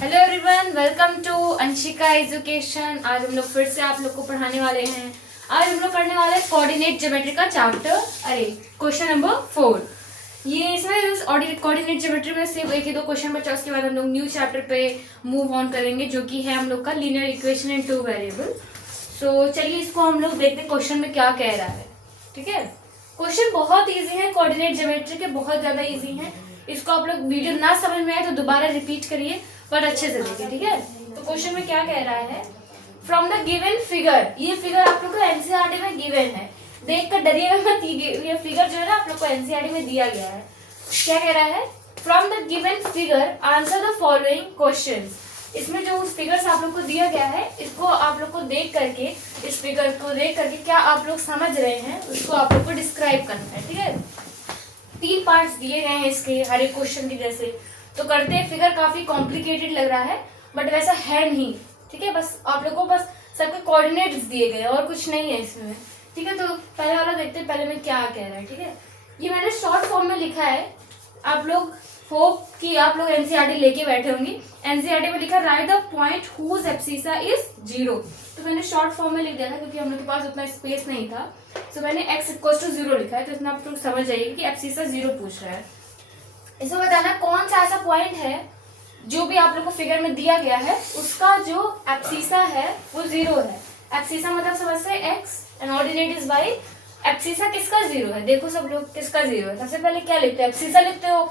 Hello everyone, welcome to Anshika education. आज हम लोग फिर से आप लोग को पढ़ाने वाले हैं। आज हम लोग करने वाले हैं कोऑर्डिनेट ज्योमेट्री का चैप्टर, क्वेश्चन नंबर 4। ये इसमें कोऑर्डिनेट ज्योमेट्री में सिर्फ एक ही दो क्वेश्चन बचा, उसके बाद हम लोग न्यू चैप्टर पे मूव ऑन करेंगे, जो कि है हम लोग का linear equation in two variable. So चलिए इसको हम लोग देखते हैं क्वेश्चन में क्या कह रहा है। ठीक है, क्वेश्चन बहुत ईजी है, कोऑर्डिनेट ज्योमेट्री के बहुत ज्यादा ईजी है। इसको आप लोग वीडियो ना समझ में आए तो दोबारा रिपीट करिए, पर अच्छे से देखिए। ठीक है, तो क्वेश्चन में क्या कह रहा है, फ्रॉम द गिवन फिगर। ये फिगर आप लोग को एनसीईआरटी में गिवन है, देख कर डरिएगा मत। ये फिगर जो है ना आप लोग को एनसीईआरटी में दिया गया है। क्या कह रहा है, from the given figure answer the following questions. इसमें जो उस फिगर आप लोग को दिया गया है, इसको आप लोग को देख करके, इस फिगर को देख करके क्या आप लोग समझ रहे हैं उसको आप लोग को डिस्क्राइब करना है। ठीक है, 3 पार्ट्स दिए गए हैं इसके हर एक क्वेश्चन के जैसे। तो करते हैं, फिगर काफी कॉम्प्लिकेटेड लग रहा है बट वैसा है नहीं। ठीक है, बस आप लोग को बस सबके कोऑर्डिनेट्स दिए गए और कुछ नहीं है इसमें। ठीक है, तो पहले वाला देखते हैं पहले में क्या कह रहा है। ठीक है, ये मैंने शॉर्ट फॉर्म में लिखा है, आप लोग होप कि आप लोग एनसीईआरटी लेके बैठे होंगे। एनसीईआरटी में लिखा write the point whose abscissa is 0। तो मैंने शॉर्ट फॉर्म में लिख दिया था क्योंकि हम लोग के पास उतना स्पेस नहीं था। तो मैंने x इक्वल्स टू 0 लिखा है, तो इसमें आप लोग समझ जाइए कि एब्सिसा 0 पूछ रहा है। इसमें बताना कौन सा ऐसा पॉइंट है जो भी आप लोग को फिगर में दिया गया है उसका जो एब्सिसा है वो 0 है। एब्सिसा मतलब समझते हैं x and ordinate is y। Abscissa किसका 0 है, देखो सब लोग किसका 0 है। सबसे पहले क्या लिखते हो, एब्सिसा लिखते हो।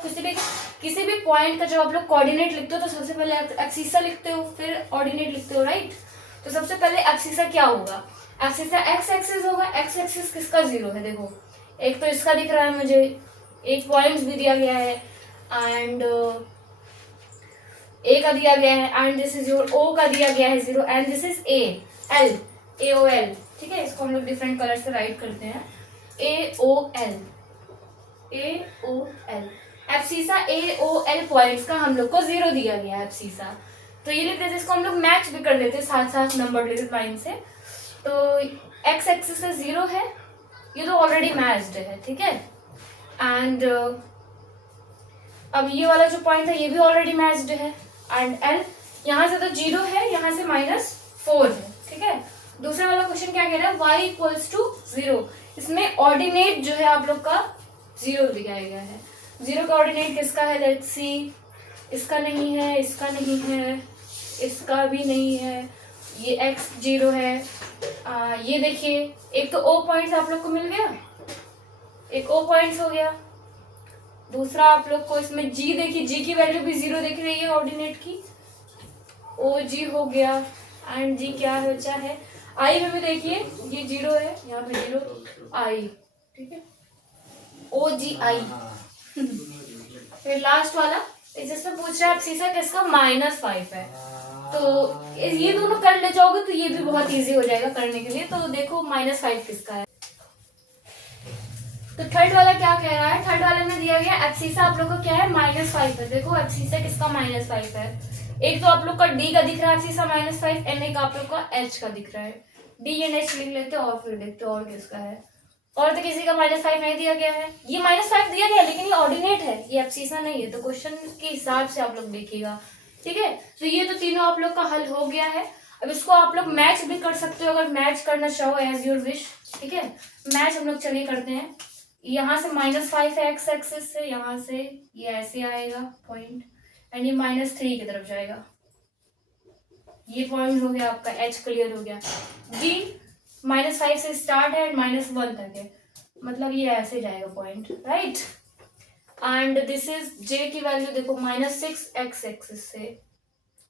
किसी भी पॉइंट का जब आप लोग कोऑर्डिनेट लिखते हो तो सबसे पहले एब्सिसा लिखते हो, फिर ऑर्डिनेट लिखते हो, राइट। तो सबसे पहले एब्सिसा क्या होगा, एब्सिसा एक्स एक्सिस होगा। एक्स एक्सिस किसका 0 है, देखो एक तो इसका दिख रहा है मुझे, एक पॉइंट भी दिया गया है एंड ए का दिया गया है and this is your O का दिया गया है 0 and this is A L A O L. ठीक है, इसको हम लोग डिफरेंट कलर से राइट करते हैं, A O L A O L. Abscissa A O L points का हम लोग को 0 दिया गया है एब्सिसा। तो ये लिख देते, इसको हम लोग मैच भी कर देते साथ साथ नंबर लाइन से। तो एक्स एक्सिस से 0 है, ये तो ऑलरेडी मैच्ड है। ठीक है, एंड अब ये वाला जो पॉइंट है ये भी ऑलरेडी मैच्ड है एंड एल यहाँ से तो 0 है, यहाँ से -4 है। ठीक है, दूसरा वाला क्वेश्चन क्या कह रहा है, y इक्वल्स टू 0। इसमें ऑर्डिनेट जो है आप लोग का 0 दिखाया गया है। 0 का ऑर्डिनेट किसका है, लेट्स सी। इसका नहीं है, इसका नहीं है, इसका भी नहीं है, ये x 0 है। ये देखिए, एक तो o पॉइंट आप लोग को मिल गया, एक o पॉइंट हो गया। दूसरा आप लोग को इसमें g देखिए, g की वैल्यू भी 0 दिख रही है ऑर्डिनेट की, ओ जी हो गया एंड जी क्या बचा है, आई में भी देखिए ये 0 है, यहाँ पे 0 आई। ठीक है, ओ जी आई। फिर लास्ट वाला जिसमें पूछ रहा है एब्सिसा किसका, -5 है। तो ये दोनों कर ले जाओगे तो ये भी बहुत इजी हो जाएगा करने के लिए। तो देखो -5 किसका है। तो थर्ड वाला क्या कह रहा है, थर्ड वाले में दिया गया एब्सिसा आप लोग को क्या है, -5 है। देखो एब्सिसा किसका -5 है, एक तो आप लोग का डी का दिख रहा है एब्सिसा -5 एंड एक आप लोग का एच का दिख रहा है। डी एंड एच लिख लेते हैं और फिर देखते हैं और किसका है। और तो किसी का -5 नहीं दिया गया है, ये -5 दिया गया लेकिन ये ऑर्डिनेट है, ये एब्सिसा नहीं है। तो क्वेश्चन के हिसाब से आप लोग देखिएगा। ठीक है, तो ये तो तीनों आप लोग का हल हो गया है। अब इसको आप लोग मैच भी कर सकते हो अगर मैच करना चाहो, एज योर विश। ठीक है, मैच हम लोग चलिए करते हैं। यहाँ से -5 है एक्स एक्सिस से, यहाँ से ये ऐसे आएगा पॉइंट एंड ये -3 की तरफ जाएगा। ये पॉइंट हो गया आपका, एच क्लियर हो गया। डी -5 से स्टार्ट है एंड -1 तक है, मतलब ये ऐसे जाएगा point, right. And this is J की वैल्यू देखो -6 एक्स एक्सिस से,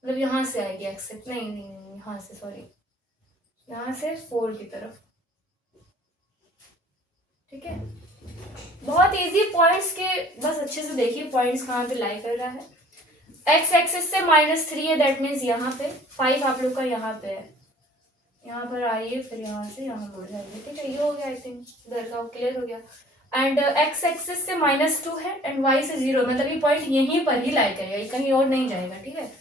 मतलब यहाँ से आएगी एक्स, नहीं यहाँ से, सॉरी यहाँ से 4 की तरफ। ठीक है, बहुत इजी पॉइंट्स के, बस अच्छे से देखिए पॉइंट्स कहाँ पे लाई कर रहा है। एक्स एक्सिस से -3 है, दैट मीन्स यहाँ पे 5 आप लोग का यहाँ पे है, यहाँ पर आइए फिर यहाँ से यहाँ मुड़ जाइए। ठीक है, ये हो गया, आई थिंक इधर का क्लियर हो गया। एंड एक्स एक्सिस से -2 है एंड वाई से 0, मतलब ये पॉइंट यहीं पर ही लाई करेगा, ये कहीं और नहीं जाएगा। ठीक है,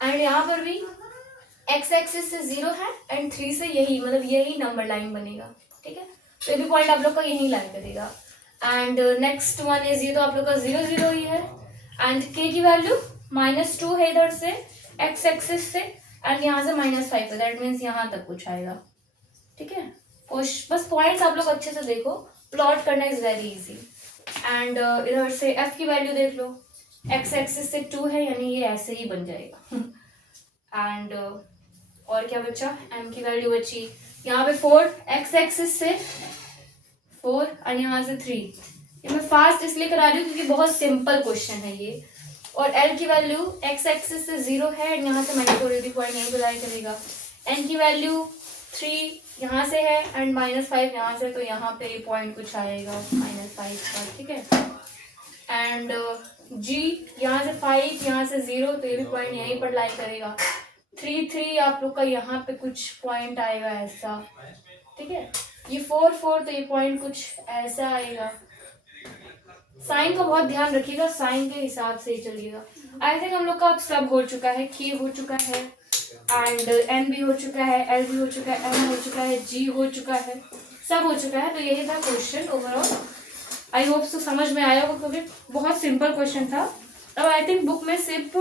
एंड यहाँ पर भी एक्स एक्सिस से 0 है एंड 3 से यही, मतलब यही नंबर लाइन बनेगा। ठीक है, तो ये भी पॉइंट आप लोग का यहीं लाई करेगा। एंड नेक्स्ट वन इज, ये तो आप लोग का 0 0 ही है एंड के की वैल्यू -2 है इधर से एक्स एक्सिस से एंड यहाँ से -5 है, दैट मीन्स यहाँ तक कुछ आएगा। ठीक है, बस पॉइंट्स आप लोग अच्छे से देखो, प्लॉट करना इज वेरी इजी। एंड इधर से एफ की वैल्यू देख लो, एक्स एक्सिस से 2 है यानी ये ऐसे ही बन जाएगा। एंड और क्या बचा, एम की वैल्यू बची यहाँ पे 4, एक्स एक्सिस से 4 और यहाँ से 3। ये मैं फास्ट इसलिए करा रही हूँ क्योंकि बहुत सिंपल क्वेश्चन है ये। और एल की वैल्यू एक्स एक्सिस से 0 है एंड यहाँ से -4 पॉइंट यहीं बुलाया चलेगा। एन की वैल्यू 3 यहाँ से है एंड -5 यहाँ से, तो यहाँ पे ये पॉइंट कुछ आएगा -5 का। ठीक है, एंड जी यहाँ से 5 यहाँ से 0, तो ये भी पॉइंट यहीं पर लाई करेगा। 3 आप लोग का यहाँ पे कुछ पॉइंट आएगा ऐसा। ठीक है, ये 4 तो ये पॉइंट कुछ ऐसा आएगा। साइन का बहुत ध्यान रखिएगा, साइन के हिसाब से ही चलिएगा। आई थिंक हम लोग का अब सब हो चुका है, के हो चुका है एंड एन भी हो चुका है, एल भी हो चुका है, एम हो चुका है, जी हो चुका है, सब हो चुका है। तो यही था question overall. I hope so समझ में आया होगा क्योंकि बहुत सिंपल क्वेश्चन था। अब आई थिंक बुक में सिर्फ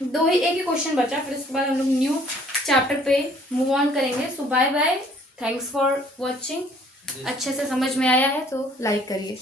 एक ही क्वेश्चन बचा, फिर उसके बाद हम लोग न्यू चैप्टर पे मूव ऑन करेंगे। So bye bye, thanks for watching. अच्छे से समझ में आया है तो लाइक करिए।